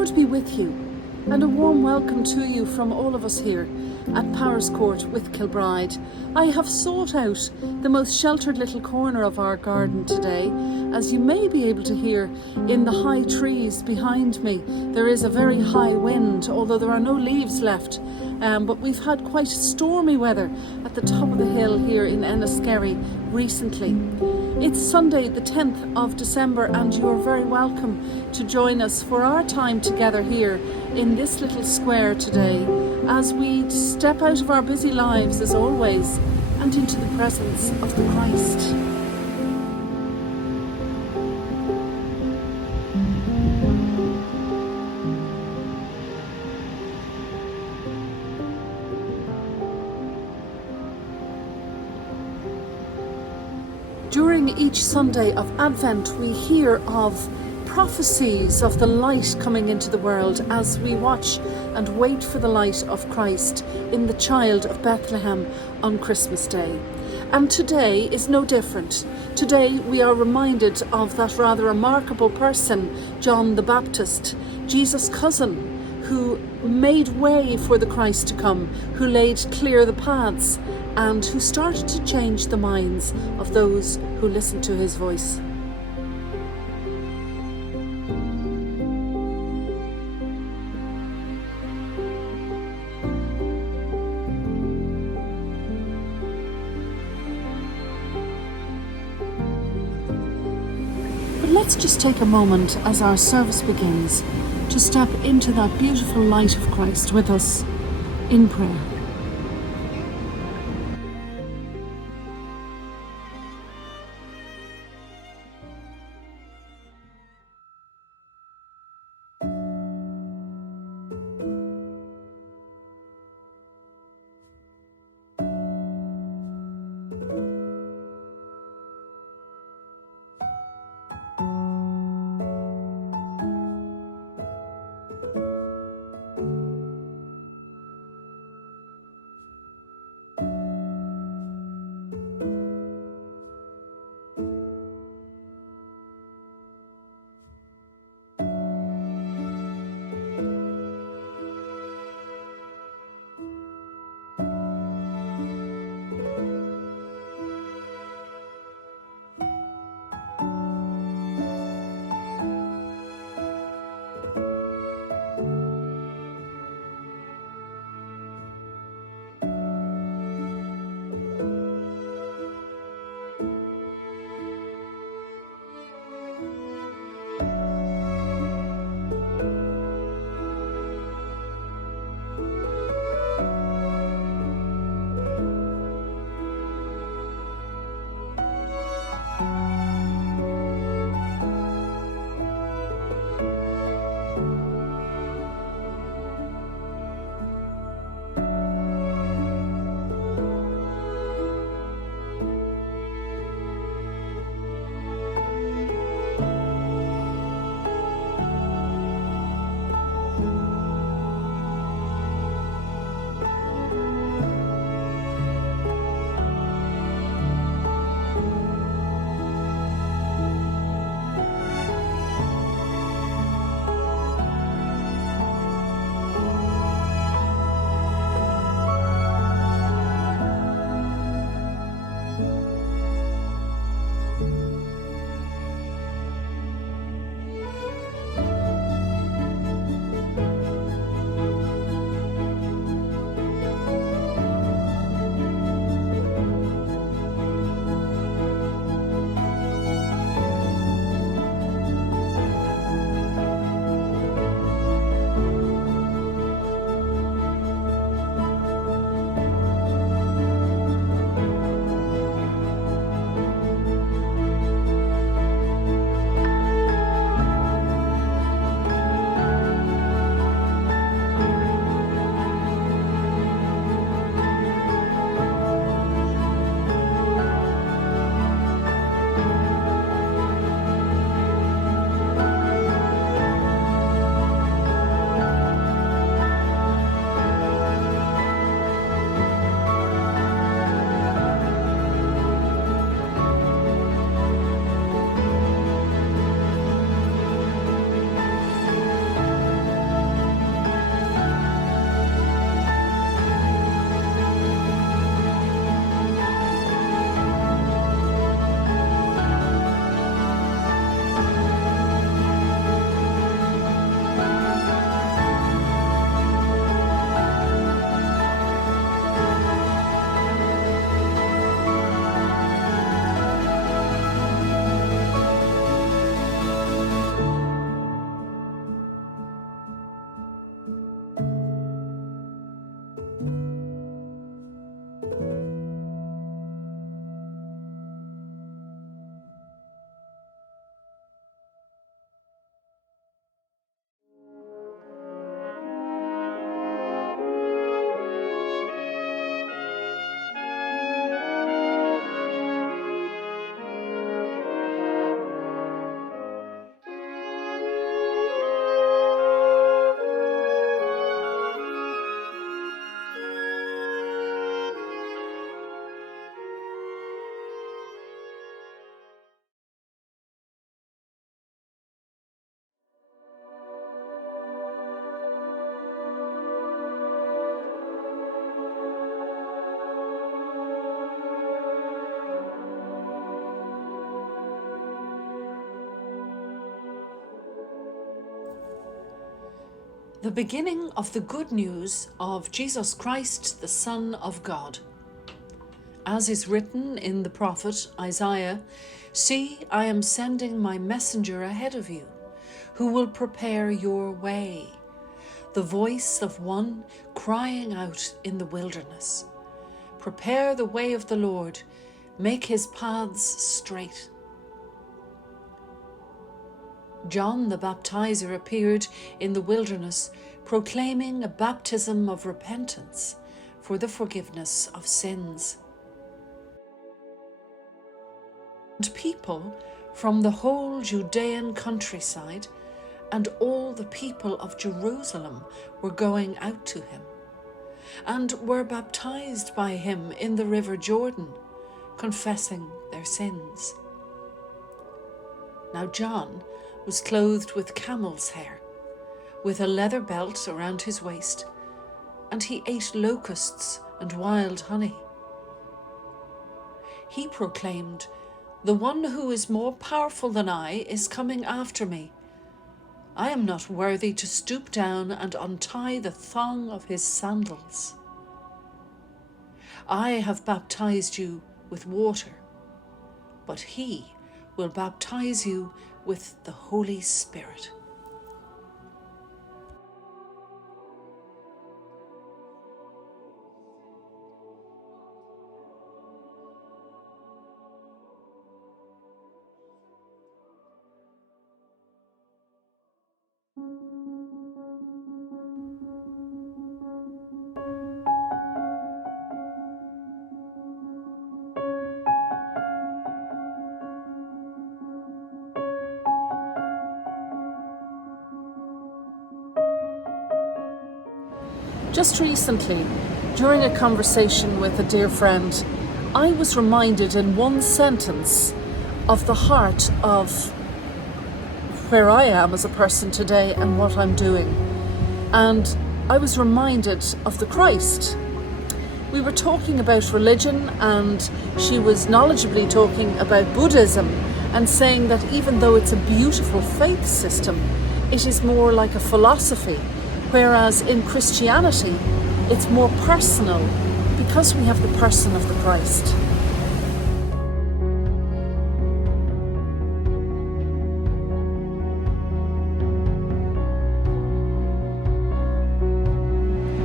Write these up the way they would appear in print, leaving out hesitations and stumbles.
Lord be with you, and a warm welcome to you from all of us here at Powerscourt with Kilbride. I have sought out the most sheltered little corner of our garden today. As you may be able to hear in the high trees behind me, there is a very high wind, although there are no leaves left. But we've had quite stormy weather at the top of the hill here in Enniskerry recently. It's Sunday the 10th of December and you're very welcome to join us for our time together here in this little square today as we step out of our busy lives as always and into the presence of the Christ. During each Sunday of Advent, we hear of prophecies of the light coming into the world as we watch and wait for the light of Christ in the child of Bethlehem on Christmas Day. And today is no different. Today we are reminded of that rather remarkable person, John the Baptist, Jesus' cousin, who made way for the Christ to come, who laid clear the paths, and who started to change the minds of those who listened to his voice. But let's just take a moment as our service begins to step into that beautiful light of Christ with us in prayer. The beginning of the good news of Jesus Christ, the Son of God. As is written in the prophet Isaiah, "See, I am sending my messenger ahead of you, who will prepare your way, the voice of one crying out in the wilderness. Prepare the way of the Lord, make his paths straight." John the Baptizer appeared in the wilderness, proclaiming a baptism of repentance for the forgiveness of sins. And people from the whole Judean countryside and all the people of Jerusalem were going out to him, and were baptized by him in the river Jordan, confessing their sins. Now John was clothed with camel's hair, with a leather belt around his waist, and he ate locusts and wild honey. He proclaimed, "The one who is more powerful than I is coming after me. I am not worthy to stoop down and untie the thong of his sandals. I have baptized you with water, but he will baptize you with the Holy Spirit." Just recently, during a conversation with a dear friend, I was reminded in one sentence of the heart of where I am as a person today and what I'm doing. And I was reminded of the Christ. We were talking about religion, and she was knowledgeably talking about Buddhism and saying that even though it's a beautiful faith system, it is more like a philosophy. Whereas in Christianity, it's more personal because we have the person of the Christ.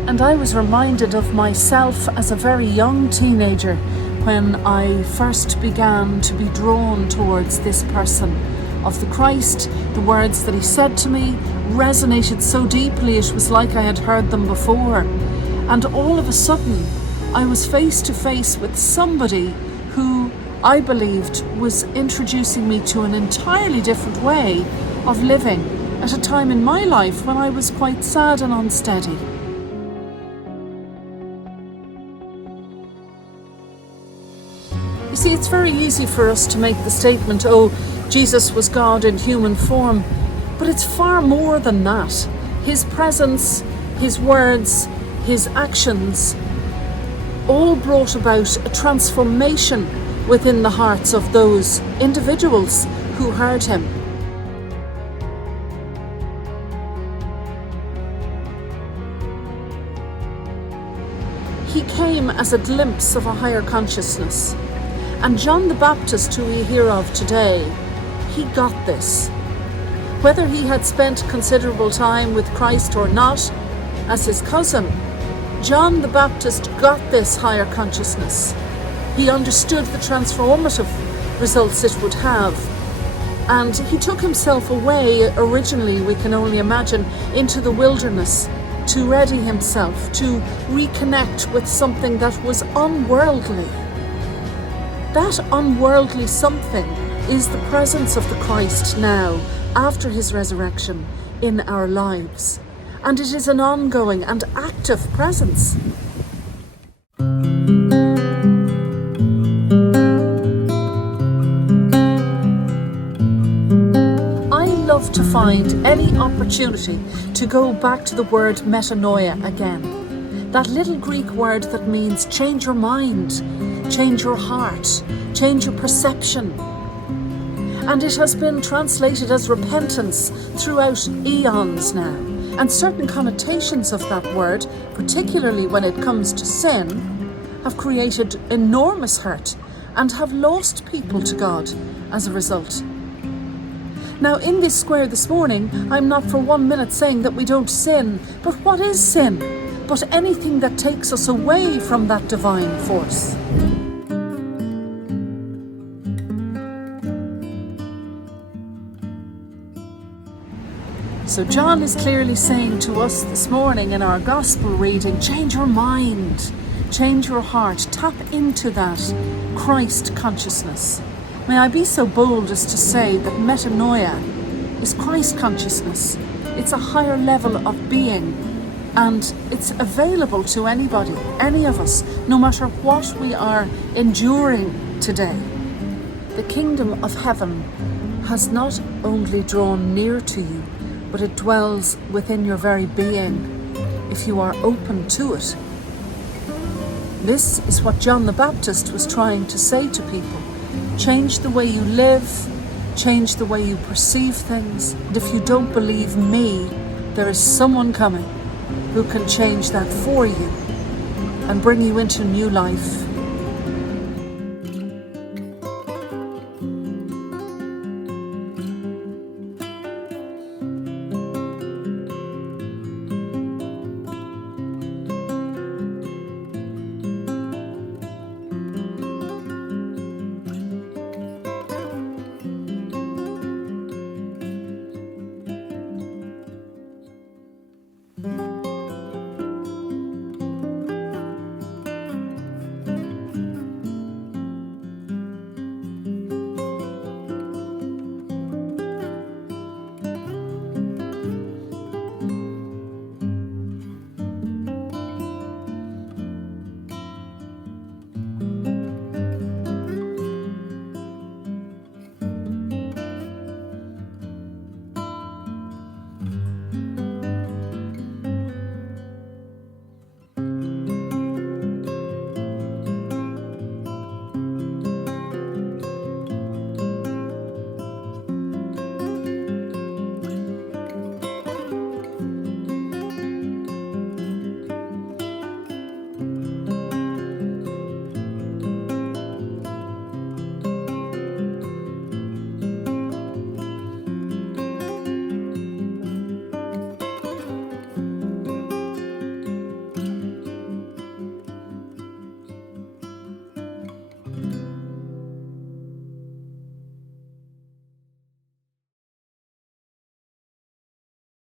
And I was reminded of myself as a very young teenager when I first began to be drawn towards this person of the Christ. The words that he said to me resonated so deeply, it was like I had heard them before. And all of a sudden, I was face to face with somebody who I believed was introducing me to an entirely different way of living at a time in my life when I was quite sad and unsteady. You see, it's very easy for us to make the statement, "Oh, Jesus was God in human form," but it's far more than that. His presence, his words, his actions all brought about a transformation within the hearts of those individuals who heard him. He came as a glimpse of a higher consciousness. And John the Baptist, who we hear of today, he got this. Whether he had spent considerable time with Christ or not, as his cousin, John the Baptist got this higher consciousness. He understood the transformative results it would have. And he took himself away, originally, we can only imagine, into the wilderness to ready himself, to reconnect with something that was unworldly. That unworldly something is the presence of the Christ now, after his resurrection, in our lives. And it is an ongoing and active presence. I love to find any opportunity to go back to the word metanoia again. That little Greek word that means change your mind, change your heart, change your perception. And it has been translated as repentance throughout eons now. And certain connotations of that word, particularly when it comes to sin, have created enormous hurt and have lost people to God as a result. Now, in this square this morning, I'm not for 1 minute saying that we don't sin, but what is sin? But anything that takes us away from that divine force. So John is clearly saying to us this morning in our gospel reading, change your mind, change your heart, tap into that Christ consciousness. May I be so bold as to say that metanoia is Christ consciousness. It's a higher level of being, and it's available to anybody, any of us, no matter what we are enduring today. The kingdom of heaven has not only drawn near to you, but it dwells within your very being if you are open to it. This is what John the Baptist was trying to say to people. Change the way you live, change the way you perceive things. And if you don't believe me, there is someone coming who can change that for you and bring you into new life.